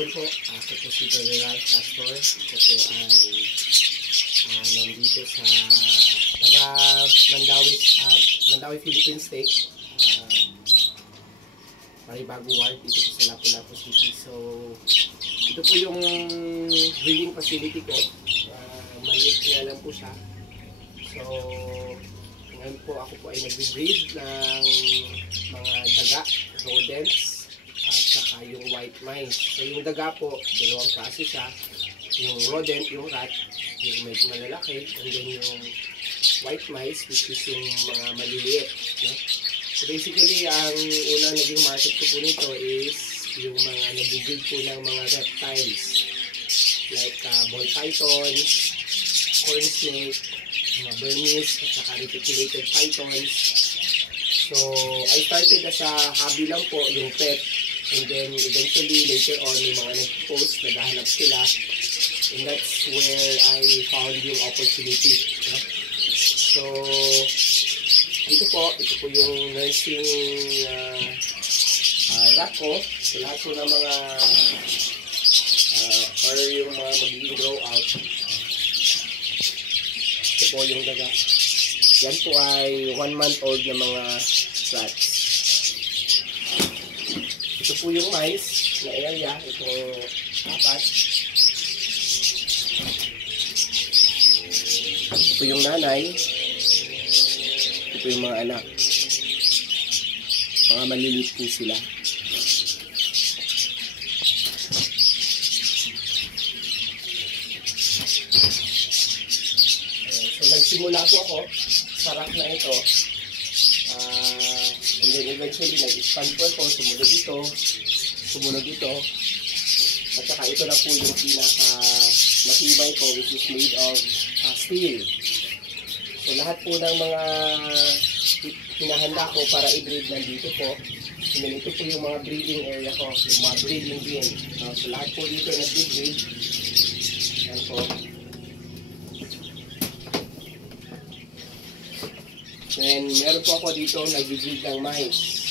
hapon po. Ako po si Brother Ralph Castor. Ito po ay nandito sa taga Mandawi Philippine State. Maribago Ward, dito po sa Lapu-Lapu City. So, ito po yung breeding facility ko. Maliit nga lang po siya. So, ngayon po ako po ay nag-breed ng mga daga, rodents, at saka yung white mice. So, yung daga po, dalawang klase siya. Yung rodent, yung rat, yung medyo malalaki, and then yung white mice, which is yung mga maliliit. No? So, basically, ang unang naging market ko po nito is yung mga nabugid po ng mga reptiles. Like ball pythons, corn snake, mga Burmese, at saka reticulated pythons. So, I started as a hobby lang po, yung pet. And then, eventually, later on, may mga nag-post, naghahanap sila. And that's where I found yung opportunity. No? So, ito po yung nursing rat ko. So, lahat po ng mga or yung mga magiging grow out. Ito po yung daga. Yan po ay 1 month old na mga rats. Ito po yung mice na area. Itong apat. Ito po yung nanay. Ito po yung mga anak. Mga maliliit po sila. So, nagsimula po ako sa rack na ito. And then eventually, nag-expand po ako. Sumunod ito. At saka ito na po yung pinaka-matibay ko, which is made of steel. So, lahat po ng mga hinahanda ko para i-breed nandito po. And then ito po yung mga breeding area ko, yung mga breeding bin. So, lahat po dito nag-breed. Yan po. Then, meron po ako dito nag-breed ng mice.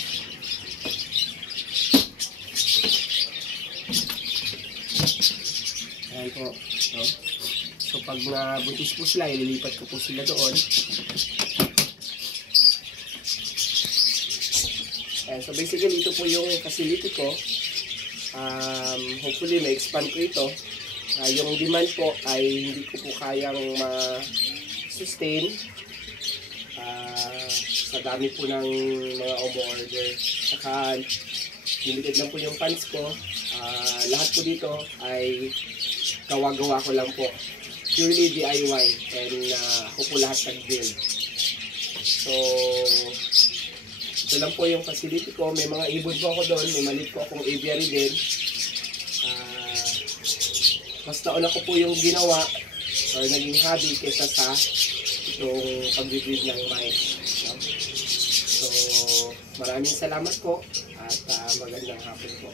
Ayan po. No? So, pag nabuntis po sila, ililipat ko po sila doon. Ayan, so, basically, ito po yung facility ko. Hopefully, ma-expand ko ito. Yung demand po ay hindi ko po kayang ma-sustain. Sa dami po ng mga umu-order. Saka, limited lang po yung funds ko. Lahat po dito ay gawa-gawa ko lang po. Purely DIY. And ako po lahat nag-build. So, ito lang po yung facility ko. May mga ibon po ako doon. May maliit po akong aviary din. Mas nauna ko po yung ginawa or naging hobby kesa sa itong pag-breed ng mice. So, maraming salamat po at magandang hapon po.